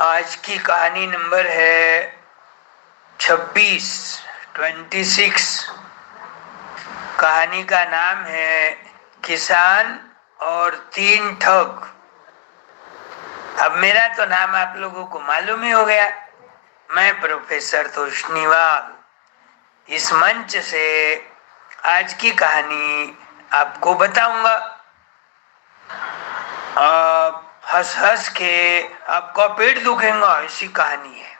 आज की कहानी नंबर है 26। कहानी का नाम है किसान और 3 ठग। अब मेरा तो नाम आप लोगों को मालूम ही हो गया। मैं प्रोफेसर तोष्णीवाल इस मंच से आज की कहानी आपको बताऊंगा। हंस हंस के आपका पेट दुखेगा, ऐसी कहानी है।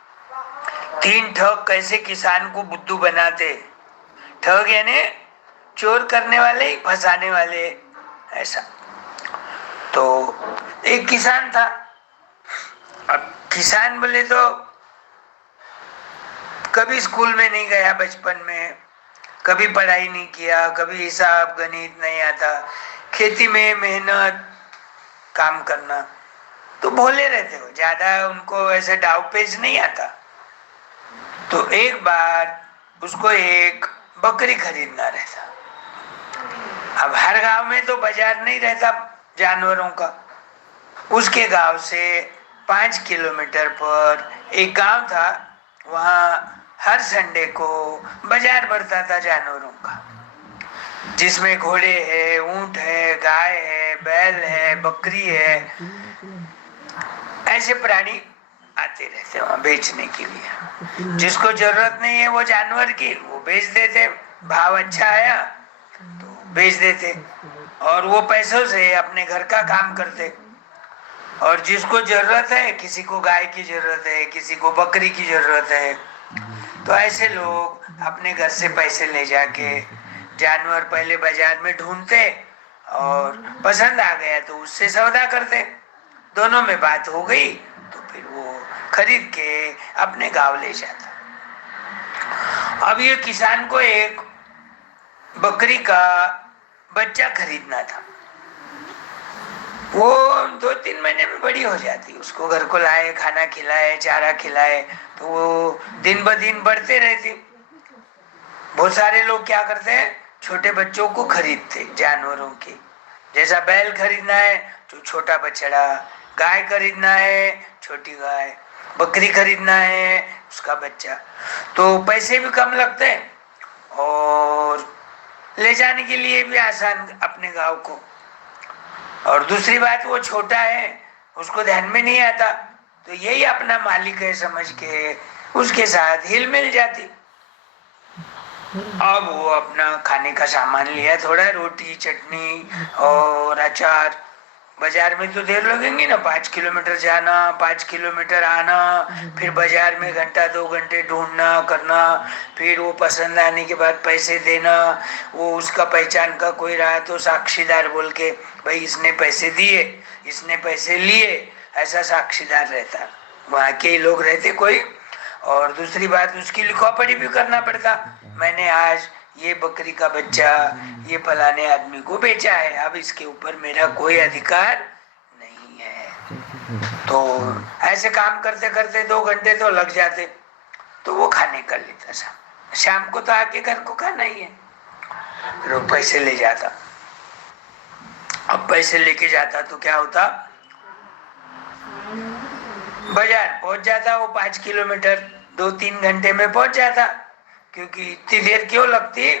3 ठग कैसे किसान को बुद्धू बनाते। ठग यानी चोर करने वाले, फंसाने वाले, ऐसा। तो एक किसान था। अब किसान बोले तो कभी स्कूल में नहीं गया, बचपन में कभी पढ़ाई नहीं किया, कभी हिसाब गणित नहीं आता, खेती में मेहनत काम करना, तो भोले रहते हो, ज्यादा उनको ऐसे दाव पेच नहीं आता। तो एक बार उसको एक बकरी खरीदना रहता। अब हर गांव में तो बाजार नहीं रहता जानवरों का। उसके गांव से 5 किलोमीटर पर एक गांव था, वहाँ हर संडे को बाजार बढ़ता था जानवरों का, जिसमें घोड़े है, ऊंट है, गाय है, बैल है, बकरी है, ऐसे प्राणी आते रहते वहाँ बेचने के लिए। जिसको जरूरत नहीं है वो जानवर की, वो बेच देते। भाव अच्छा आया तो बेच देते और वो पैसों से अपने घर का काम करते। और जिसको जरूरत है, किसी को गाय की जरूरत है, किसी को बकरी की जरूरत है, तो ऐसे लोग अपने घर से पैसे ले जाके जानवर पहले बाजार में ढूंढते और पसंद आ गया तो उससे सौदा करते। दोनों में बात हो गई तो फिर वो खरीद के अपने गांव ले जाता। अब ये किसान को एक बकरी का बच्चा खरीदना था। वो 2-3 महीने में बड़ी हो जाती। उसको घर को लाए, खाना खिलाए, चारा खिलाए, तो वो दिन ब दिन बढ़ते रहती। बहुत सारे लोग क्या करते हैं, छोटे बच्चों को खरीदते जानवरों की। जैसा बैल खरीदना है तो छोटा बछड़ा, गाय खरीदना है छोटी गाय, बकरी खरीदना है उसका बच्चा। तो पैसे भी कम लगते हैं और ले जाने के लिए भी आसान अपने गांव को। और दूसरी बात, वो छोटा है, उसको ध्यान में नहीं आता, तो यही अपना मालिक है समझ के उसके साथ हिल मिल जाती। अब वो अपना खाने का सामान लिया, थोड़ा रोटी, चटनी और अचार। बाजार में तो देर लगेंगी ना, 5 किलोमीटर जाना, 5 किलोमीटर आना, फिर बाजार में घंटा 2 घंटे ढूंढना करना, फिर वो पसंद आने के बाद पैसे देना। वो उसका पहचान का कोई रहा तो साक्षीदार बोल के, भाई इसने पैसे दिए, इसने पैसे लिए, ऐसा साक्षीदार रहता। वहाँ के ही लोग रहते कोई। और दूसरी बात, उसकी लिखा पढ़ी भी करना पड़ता। मैंने आज ये बकरी का बच्चा ये फलाने आदमी को बेचा है, अब इसके ऊपर मेरा कोई अधिकार नहीं है। तो ऐसे काम करते करते 2 घंटे तो लग जाते। तो वो खाने कर लेता था, शाम को तो आके घर को खाना ही है। फिर वो पैसे ले जाता। अब पैसे लेके जाता तो क्या होता, बाजार पहुंच जाता। वो 5 किलोमीटर 2-3 घंटे में पहुंच जाता। क्योंकि इतनी देर क्यों लगती,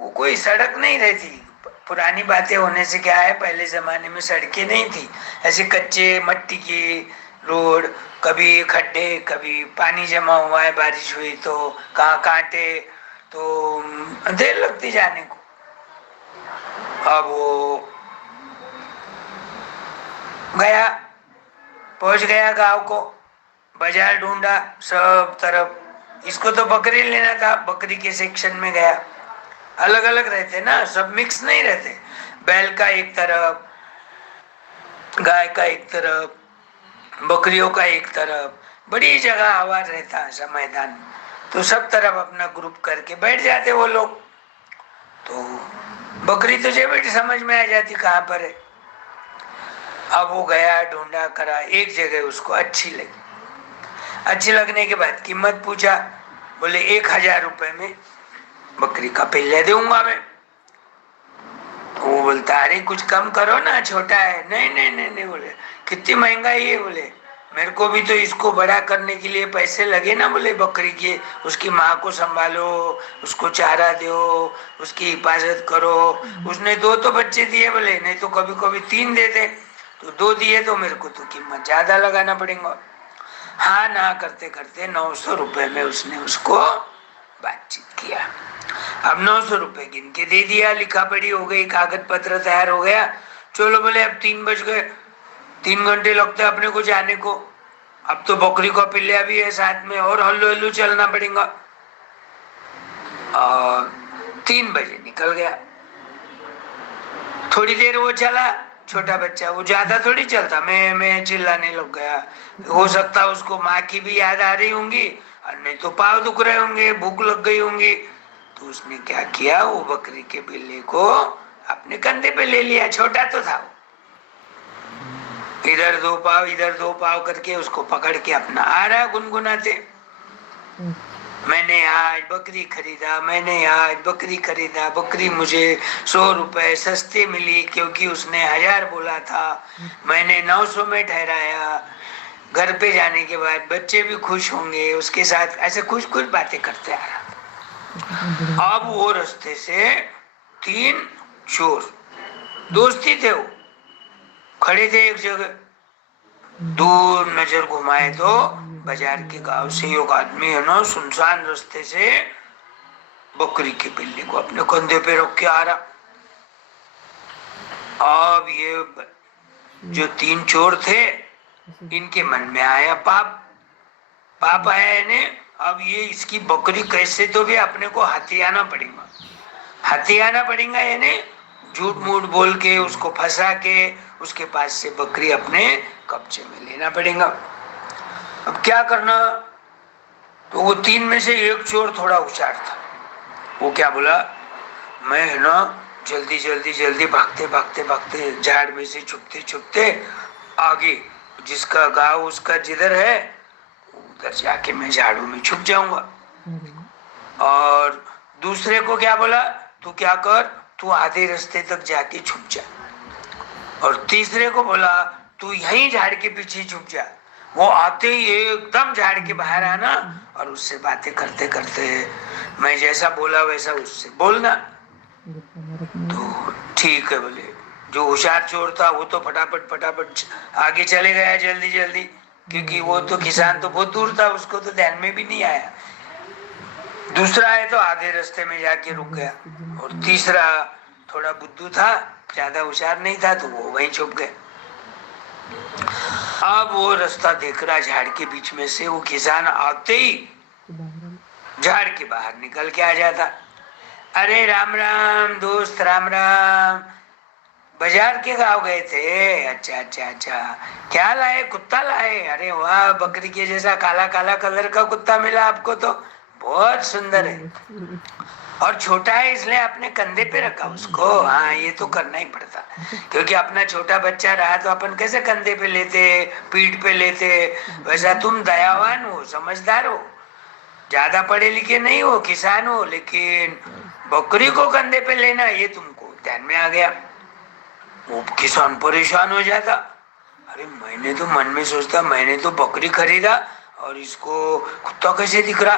वो कोई सड़क नहीं रहती। पुरानी बातें होने से क्या है, पहले जमाने में सड़कें नहीं थी, ऐसे कच्चे मट्टी की रोड, कभी खड्डे, कभी पानी जमा हुआ है, बारिश हुई तो कहाँ कांटे, तो देर लगती जाने को। अब वो गया, पहुंच गया गांव को, बाजार ढूंढा सब तरफ। इसको तो बकरी लेना था, बकरी के सेक्शन में गया। अलग अलग रहते ना, सब मिक्स नहीं रहते। बैल का एक तरफ, गाय का एक तरफ, बकरियों का एक तरफ, बड़ी जगह आवाज रहता है मैदान। तो सब तरफ अपना ग्रुप करके बैठ जाते वो लोग। तो बकरी तो जब समझ में आ जाती कहाँ पर है। अब वो गया, ढूंढा करा, एक जगह उसको अच्छी लगी। अच्छी लगने के बाद कीमत पूछा, बोले 1000 रुपए में बकरी का पिल्ला दूंगा मैं। तो वो बोलता अरे कुछ कम करो ना, छोटा है। नहीं नहीं नहीं नहीं बोले, कितनी महंगाई है बोले, मेरे को भी तो इसको बड़ा करने के लिए पैसे लगे ना बोले, बकरी के, उसकी माँ को संभालो, उसको चारा दो, उसकी हिफाजत करो। उसने 2 तो बच्चे दिए बोले, नहीं तो कभी कभी 3 देते, तो 2 दिए तो मेरे को तो कीमत ज्यादा लगाना पड़ेगा। हाँ ना करते करते 900 रुपए में उसने उसको बातचीत किया। अब 900 रुपए गिन के दे दिया, लिखा पढ़ी हो गई, कागज पत्र तैयार हो गया। चलो बोले अब 3 बज गए, 3 घंटे लगते हैं अपने को जाने को, अब तो बकरी का पिल्ला भी है साथ में, और हल्लू हल्लू चलना पड़ेगा। और 3 बजे निकल गया। थोड़ी देर वो चला, छोटा बच्चा, वो ज्यादा थोड़ी चलता, मैं चिल्लाने लग गया। हो सकता उसको माँ की भी याद आ रही होंगी, और नहीं तो पाँव दुख रहे होंगे, भूख लग गई होंगी। तो उसने क्या किया, वो बकरी के बिल्ले को अपने कंधे पे ले लिया, छोटा तो था वो। इधर 2 पाव इधर 2 पाव करके उसको पकड़ के अपना आ रहा गुनगुनाते, मैंने आज बकरी खरीदा, मैंने आज बकरी खरीदा, बकरी मुझे 100 रुपए सस्ते मिली क्योंकि उसने 1000 बोला था, मैंने 900 में ठहराया। घर पे जाने के बाद बच्चे भी खुश होंगे उसके साथ, ऐसे कुछ कुछ बातें करते आ रहा। अब वो रास्ते से 3 चोर, दोस्ती थे, वो खड़े थे एक जगह, दूर नजर घुमाए तो बाजार के गांव से एक आदमी है ना, सुनसान रास्ते से बकरी के बिल्ले को अपने कंधे पे रख के आ रहा। अब ये जो 3 चोर थे, इनके मन में आया पाप आया इन्हें, अब ये इसकी बकरी कैसे तो भी अपने को हथियाना पड़ेगा, यानी झूठ मूठ बोल के उसको फंसा के उसके पास से बकरी अपने कब्जे में लेना पड़ेगा। अब क्या करना, तो वो 3 में से एक चोर थोड़ा होशियार था। वो क्या बोला, मैं है ना जल्दी भागते झाड़ में से छुपते आगे जिसका गांव उसका जिधर है उधर जाके मैं झाड़ू में छुप जाऊंगा। और दूसरे को क्या बोला, तू क्या कर, तू आधे रास्ते तक जाके छुप जा। और तीसरे को बोला तू यहीं झाड़ के पीछे छुप जा, वो आते ही एकदम झाड़ के बाहर आना और उससे बातें करते करते मैं जैसा बोला वैसा उससे बोलना। तो ठीक है बोले, जो होशियार चोर था वो तो फटाफट आगे चले गया जल्दी, क्योंकि वो तो किसान तो बहुत दूर था, उसको तो ध्यान में भी नहीं आया। दूसरा है तो आधे रास्ते में जाके रुक गया, और तीसरा थोड़ा बुद्धू था, ज्यादा होशियार नहीं था, तो वो वहीं छुप गए। अब वो रास्ता देख रहा झाड़ के बीच में से, वो किसान आते ही झाड़ के बाहर निकल के आ जाता। अरे राम राम दोस्त, राम राम, बाजार के गांव गए थे? अच्छा, क्या लाए? कुत्ता लाए? अरे वाह, बकरी के जैसा काला कलर का कुत्ता मिला आपको, तो बहुत सुंदर है, और छोटा है इसलिए आपने कंधे पे रखा उसको। हाँ, ये तो करना ही पड़ता, क्योंकि अपना छोटा बच्चा रहा तो अपन कैसे कंधे पे लेते, पीठ पे लेते, वैसा तुम दयावान हो, समझदार हो, ज्यादा पढ़े लिखे नहीं हो, किसान हो, लेकिन बकरी को कंधे पे लेना ये तुमको ध्यान में आ गया। वो किसान परेशान हो जाता, अरे मैंने तो मन में सोचता मैंने तो बकरी खरीदा और इसको कुत्ता कैसे दिख रहा।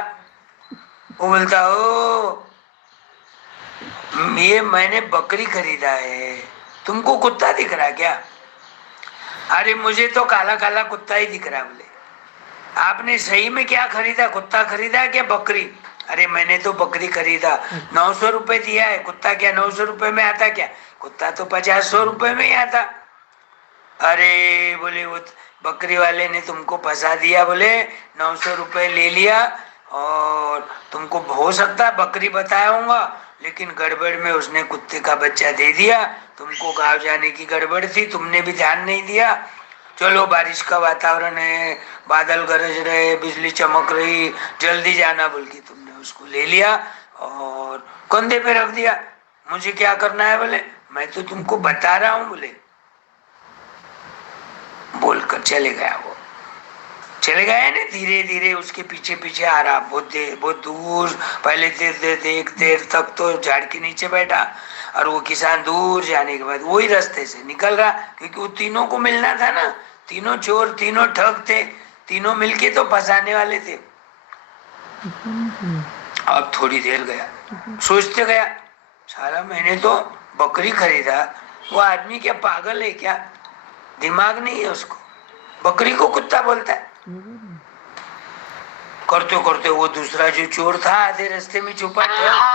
वो बोलता ओ ये मैंने बकरी खरीदा है, तुमको कुत्ता दिख रहा क्या? अरे मुझे तो काला कुत्ता ही दिख रहा। बोले आपने सही में क्या खरीदा, कुत्ता खरीदा क्या बकरी? अरे मैंने तो बकरी खरीदा, 900 रुपए दिया है, कुत्ता क्या 900 रुपए में आता क्या? कुत्ता तो 50-100 रुपए में ही आता। अरे बोले वो बकरी वाले ने तुमको फंसा दिया, बोले 900 रुपए ले लिया, और तुमको हो सकता बकरी बताया होगा, लेकिन गड़बड़ में उसने कुत्ते का बच्चा दे दिया, तुमको गाँव जाने की गड़बड़ थी, तुमने भी ध्यान नहीं दिया। चलो बारिश का वातावरण है, बादल गरज रहे, बिजली चमक रही, जल्दी जाना बोल के तुमने उसको ले लिया और कंधे पे रख दिया। मुझे क्या करना है? बोले मैं तो तुमको बता रहा हूँ, बोले बोलकर चले गया। वो चले गए ना, धीरे धीरे उसके पीछे आ रहा, बहुत दूर। पहले देर तक तो झाड़ के नीचे बैठा, और वो किसान दूर जाने के बाद वही रास्ते से निकल रहा, क्योंकि वो तीनों को मिलना था ना, तीनों चोर तीनों ठग थे, तीनों मिलके तो फंसाने वाले थे। अब थोड़ी देर गया, सोचते गया, साला मैंने तो बकरी खरीदा, वो आदमी क्या पागल है क्या, दिमाग नहीं है उसको, बकरी को कुत्ता बोलता है। करते करते वो दूसरा जो चोर था आधे रास्ते में छुपा था,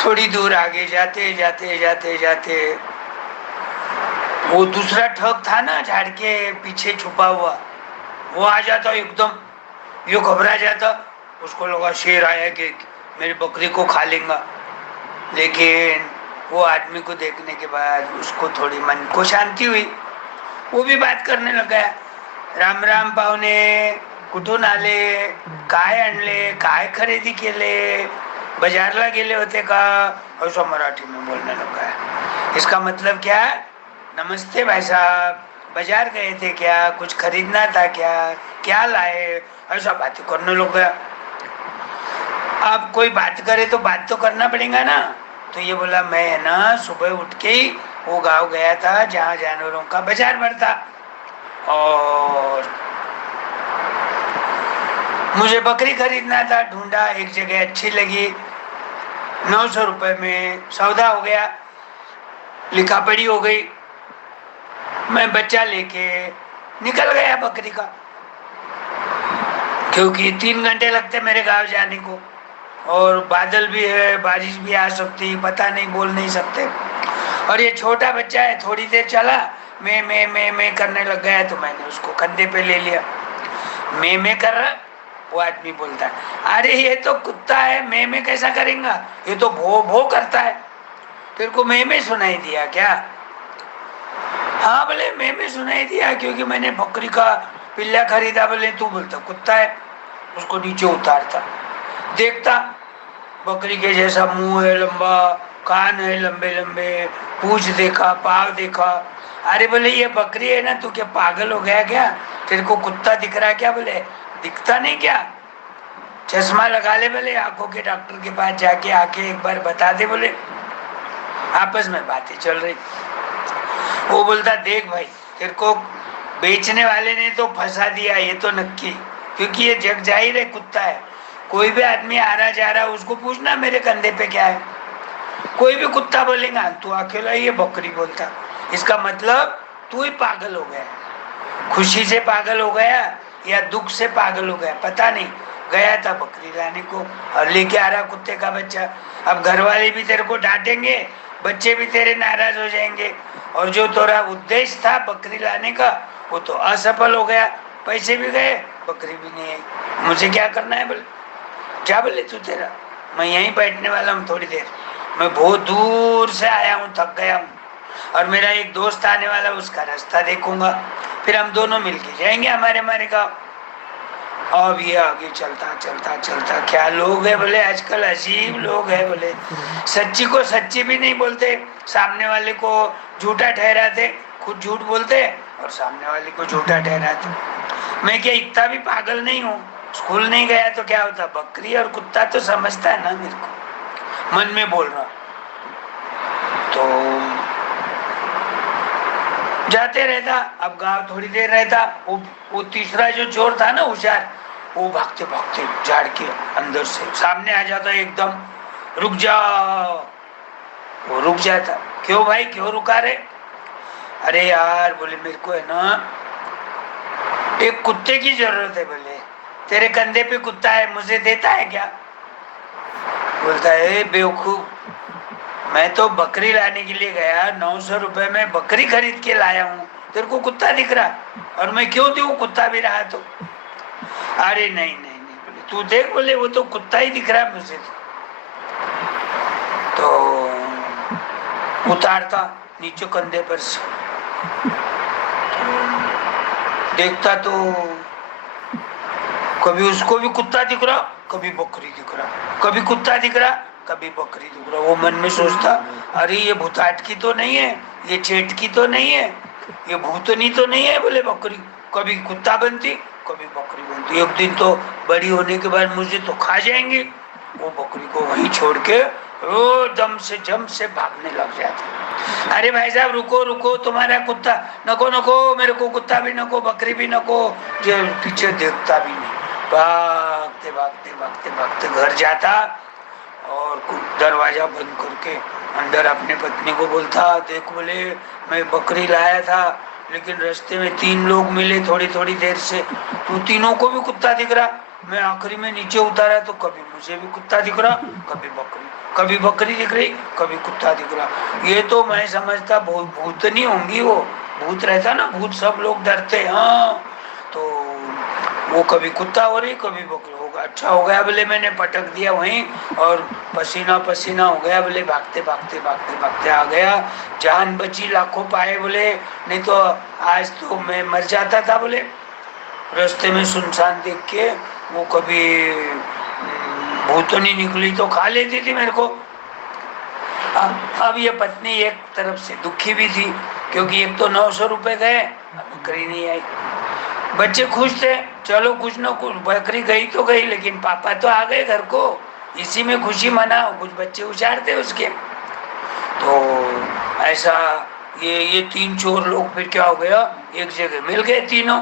थोड़ी दूर आगे जाते जाते जाते जाते वो दूसरा ठग था ना झाड़ के पीछे छुपा हुआ, वो आ जाता एकदम, ये घबरा जाता, उसको लगा शेर आया कि मेरी बकरी को खा लेगा। लेकिन वो आदमी को देखने के बाद उसको थोड़ी मन को शांति हुई, वो भी बात करने लगा, राम राम पाहुणे, कुठून आले, काय आणले, काय खरेदी केले, बाजारला गेले होते का, ऐसा मराठी में बोलने लगा है। इसका मतलब क्या, नमस्ते भाई साहब, बाजार गए थे क्या, कुछ खरीदना था क्या, क्या लाए, ऐसा बातें करने लग गया। अब कोई बात करे तो बात तो करना पड़ेगा ना, तो ये बोला मैं ना सुबह उठ के ही वो गांव गया था जहाँ जानवरों का बाजार बढ़ता, और मुझे बकरी खरीदना था, ढूंढा, एक जगह अच्छी लगी, 900 रुपए में सौदा हो गया, लिखा पढ़ी हो गई, मैं बच्चा लेके निकल गया बकरी का, क्योंकि 3 घंटे लगते मेरे गांव जाने को, और बादल भी है, बारिश भी आ सकती, पता नहीं, बोल नहीं सकते, और ये छोटा बच्चा है, थोड़ी देर चला, मैं करने लग गया, तो मैंने उसको कंधे पे ले लिया, मैं कर रहा, वो आदमी बोलता है, अरे ये तो कुत्ता है, मैं कैसा करेगा, ये तो भो भो करता है, तेरे को मैं सुनाई दिया क्या? हाँ बोले मैं सुनाई दिया, क्योंकि मैंने बकरी का पिल्ला खरीदा। बोले तू बोलता कुत्ता है, उसको नीचे उतारता, देखता बकरी के जैसा मुंह है लंबा, कान है लंबे लंबे, पूंछ देखा, पाव देखा। अरे बोले ये बकरी है ना, तू क्या पागल हो गया क्या, तेरे को कुत्ता दिख रहा क्या? बोले दिखता नहीं क्या, चश्मा लगा ले, बोले आंखों के डॉक्टर के पास जाके आके एक बार बता दे। बोले आपस में बातें चल रही, वो बोलता देख भाई, तेरे को बेचने वाले ने तो फंसा दिया, ये तो नक्की, क्योंकि ये जग जाहिर है कुत्ता है, कोई भी आदमी आ रहा जा रहा उसको पूछना मेरे कंधे पे क्या है, कोई भी कुत्ता बोलेगा, तू अकेला ये बकरी बोलता, इसका मतलब तू ही पागल हो गया, खुशी से पागल हो गया या दुख से पागल हो गया, पता नहीं। गया था बकरी लाने को और लेके आ रहा कुत्ते का बच्चा। अब घर वाले भी तेरे को डांटेंगे, बच्चे भी तेरे नाराज हो जाएंगे, और जो तेरा उद्देश्य था बकरी लाने का वो तो असफल हो गया, पैसे भी गए, बकरी भी नहीं आई, मुझे क्या करना है? बोले क्या? बोले तू तेरा, मैं यहीं बैठने वाला हूँ थोड़ी देर, मैं बहुत दूर से आया हूँ, थक गया हूँ, और मेरा एक दोस्त आने वाला, उसका रास्ता देखूंगा, फिर हम दोनों मिलके जाएंगे हमारे गाँव। अब ये आगे चलता चलता चलता, क्या लोग है बोले आजकल, अजीब लोग है बोले, सच्ची को सच्ची भी नहीं बोलते, सामने वाले को झूठा ठहराते, खुद झूठ बोलते और सामने वाले को झूठा ठहराते। मैं क्या इतना भी पागल नहीं हूँ, स्कूल नहीं गया तो क्या होता, बकरी और कुत्ता तो समझता है ना मेरे को, मन में बोल रहा। तो जाते रहता, अब गांव थोड़ी देर रहता, वो तीसरा जो चोर था ना होशियार, वो भागते भागते झाड़ के अंदर से सामने आ जाता, एकदम रुक जा, वो रुक जाता। क्यों भाई, क्यों रुका रे? अरे यार बोले मेरे को है ना एक कुत्ते की जरूरत है। बोले तेरे कंधे पे कुत्ता है, मुझे देता है क्या? बोलता है बेवकूफ, मैं तो बकरी लाने के लिए गया, 900 रुपए में बकरी खरीद के लाया हूँ, तेरे को कुत्ता दिख रहा, और मैं क्यों दूँ, कुत्ता भी रहा तो? अरे नहीं नहीं नहीं, बोले तू देख, बोले वो तो कुत्ता ही दिख रहा है मुझे। तो उतारता नीचे कंधे पर से, देखता तो कभी उसको भी कुत्ता दिख रहा, कभी बकरी दिख रहा, कभी कुत्ता दिख रहा, कभी बकरी दिख रहा। वो मन में सोचता, अरे ये भुताट की तो नहीं है, ये चेट की तो नहीं है, ये भूतनी तो नहीं है बोले बकरी, कभी कुत्ता बनती कभी बकरी बनती, एक दिन तो बड़ी होने के बाद मुझे तो खा जाएंगे। वो बकरी को वहीं छोड़ के ओ जम से भागने लग जाते। अरे भाई साहब रुको रुको, तुम्हारा कुत्ता नको नको, मेरे को कुत्ता भी नको बकरी भी नको, जो पीछे देखता भी नहीं, भागते भागते भागते भागते घर जाता और दरवाजा बंद करके अंदर अपने पत्नी को बोलता, देख बोले मैं बकरी लाया था लेकिन रास्ते में 3 लोग मिले थोड़ी थोड़ी देर से, तो तीनों को भी कुत्ता दिख रहा, मैं आखिरी में नीचे उतारा तो कभी मुझे भी कुत्ता दिख रहा, कभी बकरी दिख रही, कभी कुत्ता दिख रहा। ये तो मैं समझता भूतनी होंगी, वो भूत रहता ना, भूत सब लोग डरते। हाँ तो वो कभी कुत्ता हो रही कभी बकरी होगा। अच्छा हो गया बोले मैंने पटक दिया वहीं, और पसीना पसीना हो गया बोले, भागते भागते भागते भागते आ गया, जान बची लाखों पाए बोले, नहीं तो आज तो मैं मर जाता था बोले। रास्ते में सुनसान देख के वो कभी भूतनी निकली तो खा लेती थी मेरे को। अब ये पत्नी एक तरफ से दुखी भी थी क्योंकि एक तो 900 रुपए गए, बकरी नहीं आई। बच्चे खुश थे, चलो कुछ न कुछ, बकरी गई तो गई लेकिन पापा तो आ गए घर को, इसी में खुशी मनाओ। कुछ बच्चे उछाड़ते उसके। तो ऐसा ये 3 चोर लोग फिर क्या हो गया, एक जगह मिल गए तीनों,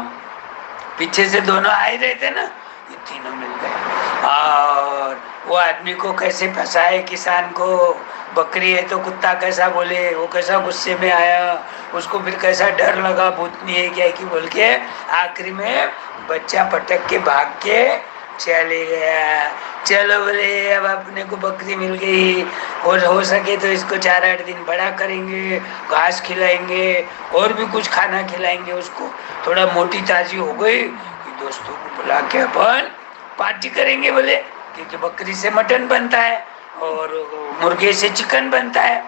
पीछे से दोनों आए रहे थे ना, ये तीनों मिल गए। और वो आदमी को कैसे फंसाए, किसान को, बकरी है तो कुत्ता कैसा बोले, वो कैसा गुस्से में आया, उसको फिर कैसा डर लगा, भूतनी है क्या की बोल के, आखिरी में बच्चा पटक के भाग के चले गया। चलो बोले अब अपने को बकरी मिल गई, और हो सके तो इसको 4-8 दिन बड़ा करेंगे, घास खिलाएंगे और भी कुछ खाना खिलाएंगे उसको, थोड़ा मोटी ताजी हो गई कि दोस्तों को बुला के अपन पार्टी करेंगे बोले, क्योंकि बकरी से मटन बनता है और मुर्गे से चिकन बनता है,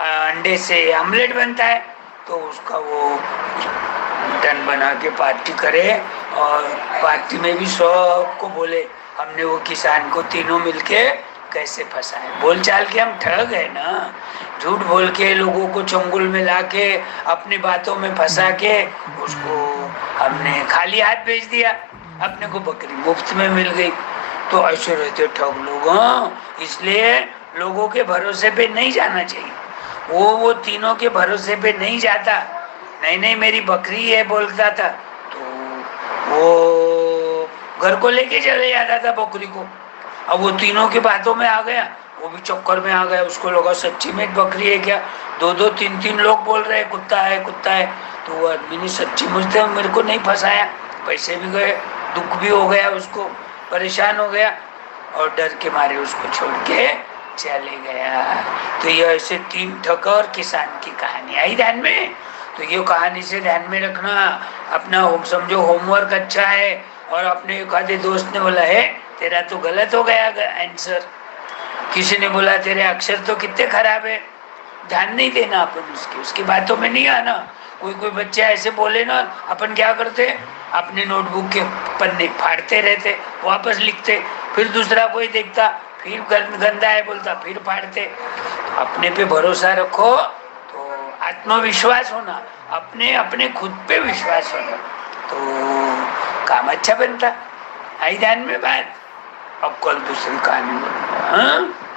अंडे से आमलेट बनता है, तो उसका वो मटन बना के पार्टी करे। और पार्टी में भी सबको बोले हमने वो किसान को तीनों मिलके कैसे फंसाए, बोल चाल के हम ठग है ना, झूठ बोल के लोगों को चंगुल में लाके अपनी बातों में फंसा के उसको हमने खाली हाथ भेज दिया, अपने को बकरी मुफ्त में मिल गई। तो ऐसे रहते ठग लोग। इसलिए लोगों के भरोसे पे नहीं जाना चाहिए। वो तीनों के भरोसे पे नहीं जाता, नहीं मेरी बकरी है बोलता था, तो वो घर को लेके चले जाता था बकरी को। अब वो तीनों की बातों में आ गया, वो भी चक्कर में आ गया, उसको लगा सच्ची में बकरी है क्या, 2-2 3-3 लोग बोल रहे हैं कुत्ता है कुत्ता है, तो वो आदमी ने सच्ची मुझसे मेरे को नहीं फंसाया, पैसे भी गए, दुख भी हो गया, उसको परेशान हो गया और डर के मारे उसको छोड़ के चले गया। तो ये ऐसे 3 ठग और किसान की कहानी आई ध्यान में। तो ये कहानी से ध्यान में रखना, अपना समझो होमवर्क अच्छा है, और अपने एक आधे दोस्त ने बोला है तेरा तो गलत हो गया आंसर, किसी ने बोला तेरे अक्षर तो कितने खराब है, ध्यान नहीं देना अपन उसकी बातों में नहीं आना। कोई बच्चे ऐसे बोले ना, अपन क्या करते, अपने नोटबुक के पन्ने फाड़ते रहते, वापस लिखते, फिर दूसरा कोई देखता फिर गंदा है बोलता, फिर फाड़ते। तो अपने पे भरोसा रखो, तो आत्मविश्वास होना, अपने खुद पे विश्वास होना, तो काम अच्छा बनता। आई ध्यान में बात। अब कल दूसरी कहानी बोलूंगा।